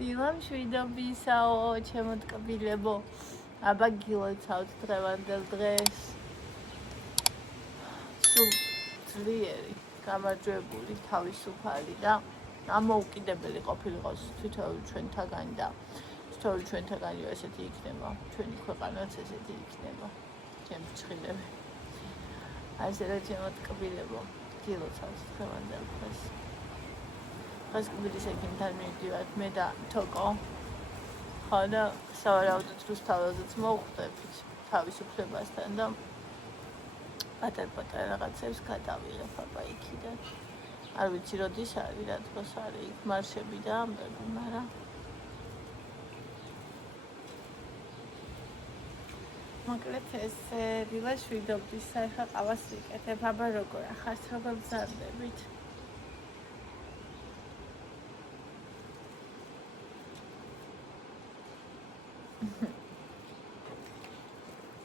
დილამ შვიდობისაო, ჩემო ტკბილებო. აბა გილოცავთ დღევანდელ დღეს. სულ ძლიერი, გამარჯვებული, თავისუფალი და ამოუკიდებელი ყოფილიყოს თითოეული ჩვენთაგანი და თითოეული ჩვენთაგანი ესეთი იქნება, ჩვენი ქვეყანაც ესეთი იქნება. ჩემ ფრჩხილები. ასე რომ ჩემო ტკბილებო, გილოცავთ დღევანდელ დღეს. დღეს კბილის ექიმთან მივდივართ მე და თოკო. ხო და სავარაუდოდ რუსთაველზეც მოვხვდებით თავისუფლებასთან და პატარ-პატარა რაღაცებს გადავიღებ აბა იქიდან. არ ვიცი როდის არის, რა დროს არის იქ მარშები და ამბები, მაგრამ მოკლედ ეს დილა შვიდობის საერთო ყავას ვიკეთებ, აბა როგორ ახარს როგორ გზარდებით.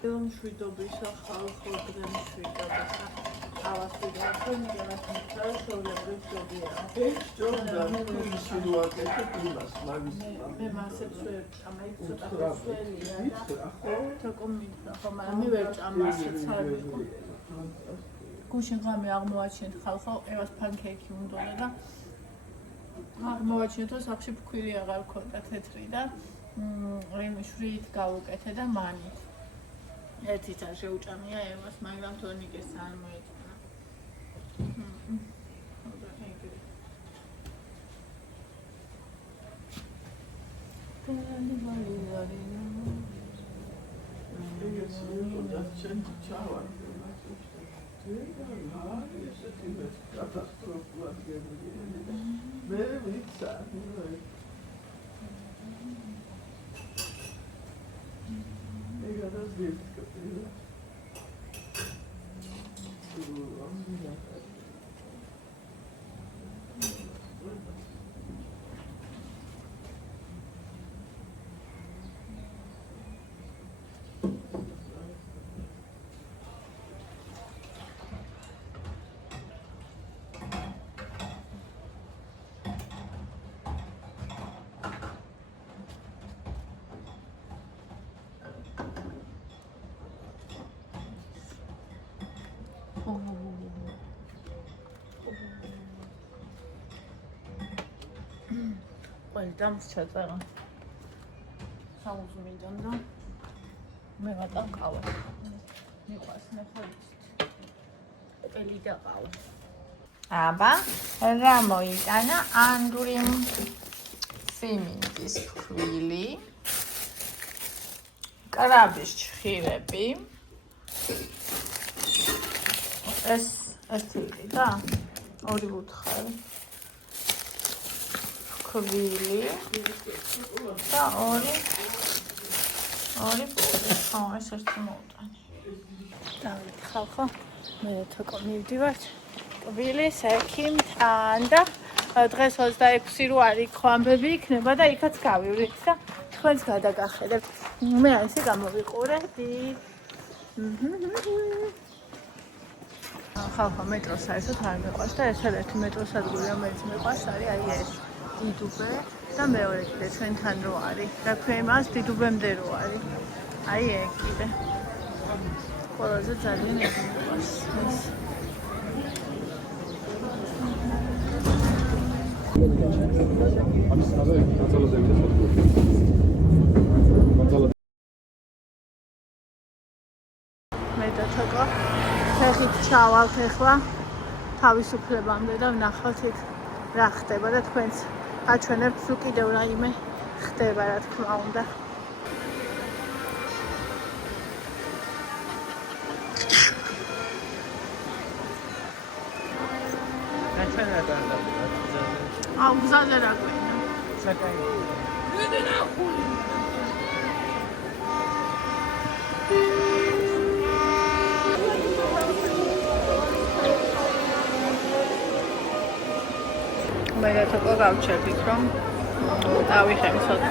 დილა შვიდობისა ხალხო დღემ შვიდობისა ყავას ვიკეთებ, მიგებას მიწა შოულებრივ ჯობია. ჯობდა ისინუაკეთებ იმას მაგის მე მასებს ვერ ჭამა, იქ ცოტა ხოსველია და თოკო მითხრა, ხო, მაგრამ მე ვერ ჭამა ასეც არ ვიყო. გუშინ ღამე აღმოაჩინეთ ხალხო, ევას ფანქეიქი უნდოდა და აღმოაჩინეთ, რომ სახში ფქვილი აღარ ქონდა თეთრი და შვრით გავუკეთე და მანით. ერთიც არ შეუჭამია ევას, მაგრამ თორნიკეს არ მოეწონა. ყველდამს ჩაწერა სამუზმიდან და მე ვატან ყავას. მიყვარს ნახავთ. პელი და ყავა. აბა, რა მოიტანა ანდური სიმინდის ფქვილი, კრაბის ჩხირები. ეს თილი და ორი უთხარი. ფქვილი და ორი პური. ხო, ეს ერთი მოვტანი. დავით ხალხო, მე თოკო მივდივართ კბილის ექიმთან და დღეს 26 რო არის ხო ამბები იქნება და იქაც გავივლით და თქვენს გადაგახედებთ. მე ასე გამოვიყურებდი. ხალხო, მეტრო საერთოდ არ მეყვარს და ეს ერთი მეტროს ადგილი რომელიც მეყვარს არის აი ეს დიდუბე და მეორე კიდე ჩვენთან რო არის. რა ქვია იმას, დიდუბემდე რო არის. აი ეგ კიდე. ყველაზე ძალიან ეგ მეყვარს. მე და თოკო ფეხით ჩავალთ ახლა თავისუფლებამდე და ვნახავთ იქ რა ხდება და თქვენს აჩვენებთ თუ კიდევ რაიმე ხდება, რა თქმა უნდა. გზაზე რა გვენა? მე და თოკო გავჩერდით რომ დავიხემცოთ.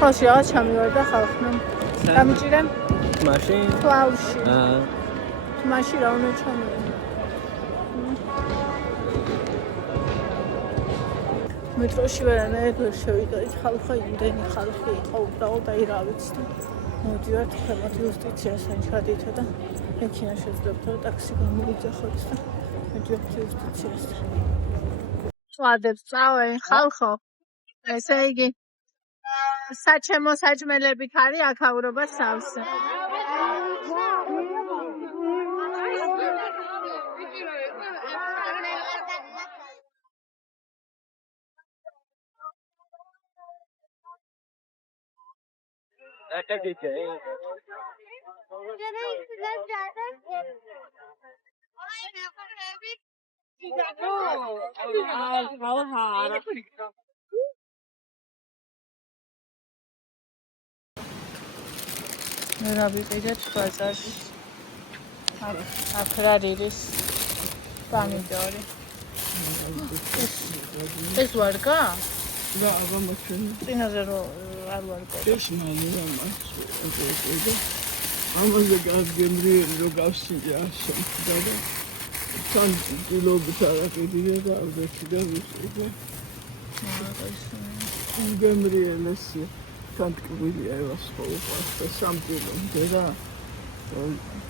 ხოში რაღაც ჩამივარდა ხალხმა. გამიჭირე? მაშინ თვალში. თმაში რა უნდა ჩამოვიდე? მეტროში ვერანაირად ვერ შევიდოდი, ხალხი იმდენი ხალხი იყო უბრალოდ აი რა ვიცი. მოვიდივართ ქვემოთ იუსტიციასთან ჩადითა და ექინა შეძლებთ რომ ტაქსი გამოვიძახოთ და მივიდივართ იუსტიციასთან. წვადებს წავენ ხალხო. ესე იგი საჩემო საჭმელებით არის აქაურობა სავსე. მე რა ვიყიდეთ ბაზარში. აქ რა არის პომიდორი. ეს ვარგა? რა აღმოჩენ წინაზე რო არ ვარგა. შეშმალი რა მასწავლებელი ამაზე გაგემრიელი რო გავსინჯა შემდგა და თან კილობით არაკიდია და ალბეთი და ვისწრება გემრიელესი თან ტკბილია ევას ხოლმე და 3 კილომდე რა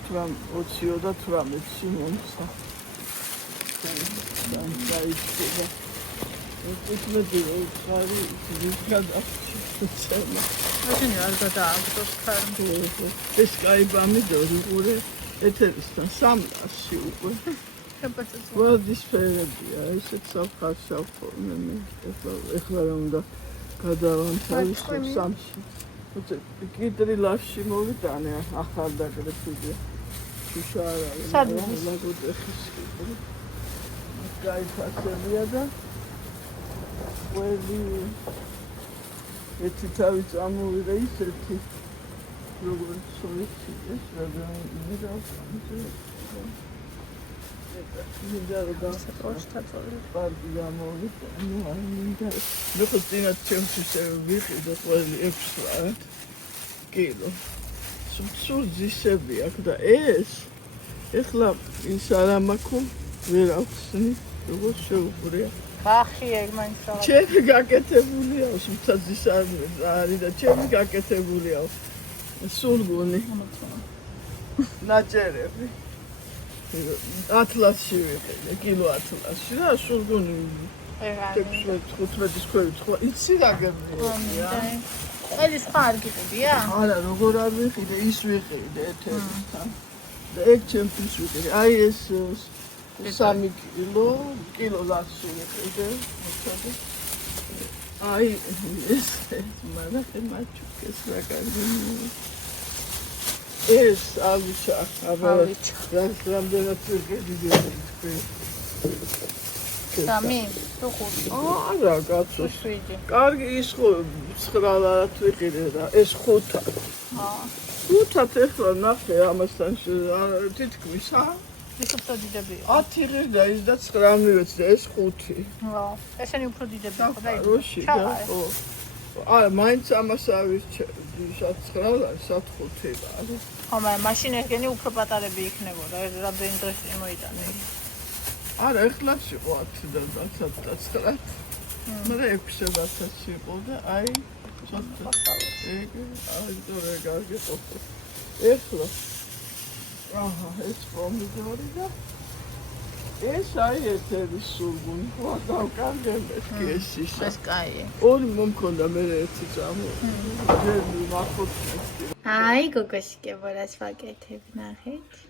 20 და 18-ში მომცა და დაიწყება ეს მეძიო ხარი ვიღადაფჩა მაშინ არ გადააგდოს ხარი. ეს კაი პომიდორი ყურე ეთერისთან სამლაში უკვე ყველდისფერებია ესეც საფხარშავ მე ეხლა რა უნდა გადავანთავისო სამში კიტრილაში მოვიტანე ახალდაგრეთილი შუშა არ არის ლაგოდეხის კიტრი გაიფასებია და ყველი ერთი თავი წამოვიდა ისეთი როგორც ვიცი ეს რა იმედა პარკი გამოვიდა ნუ არ მინდა მე ხო წინა ჩემთვის ვიყიდე ყველი 6 კილო სულ ძისები აქ და ეს ეხლა ის არ ამაქო ვერ აქვსნი როგორ შეუყურია ხახი ეგ მაინც რა ჩემი გაკეთებულია სულთაზის არის და ჩემი გაკეთებულია სულგუნი ნაჭერები ათლასში ვიყიდე კილო ათლასში რა სულგუნი 15-ის ქვევით იცი რა გემრიელია ელის ხარ გიყიდია? არა როგორ არ ვიყიდე ის ვიყიდე ეთერისთან და ეგ ჩემთვის ვიყიდე აი ეს 3 კილო ლასი ვიყიდე აი ეს მანახე მაჩუკეს რა კარგი ეს ავიჩა რამდენად ვიყიდე სამი თუ ხუთი არა კაცო კარგი ის ხო 9-ად ვიყიდე და ეს 5-ად ხუთად ეხლა ნახე ამასთან თითქმის ის უფრო დიდები 10 ღირ და ის და 9 მივეც და ეს 5 ესენი უფრო დიდები ხო და როში და არა მაინც ამას ავირჩევდი 9 სად 5 არის ხო მაგრამ მაშინ ეგენი უფრო პატარები იქნებოდა ეს რამდენი დროს მოიტანე არა ეხლაც იყო 10 და 9 მაგრამ 6-1000 იყო და აი ეგ აი დორე გაგეყოფ ეხლა აჰა ეს პომიდორი და ეს აი ეთერის სულგუნი ხო გავკარგებთ კი ეს კაი ორი მომქონდა მე ერთი წამო მე მახოთ აი გოგოშიკებო რას ვაკეთებ ნახეთ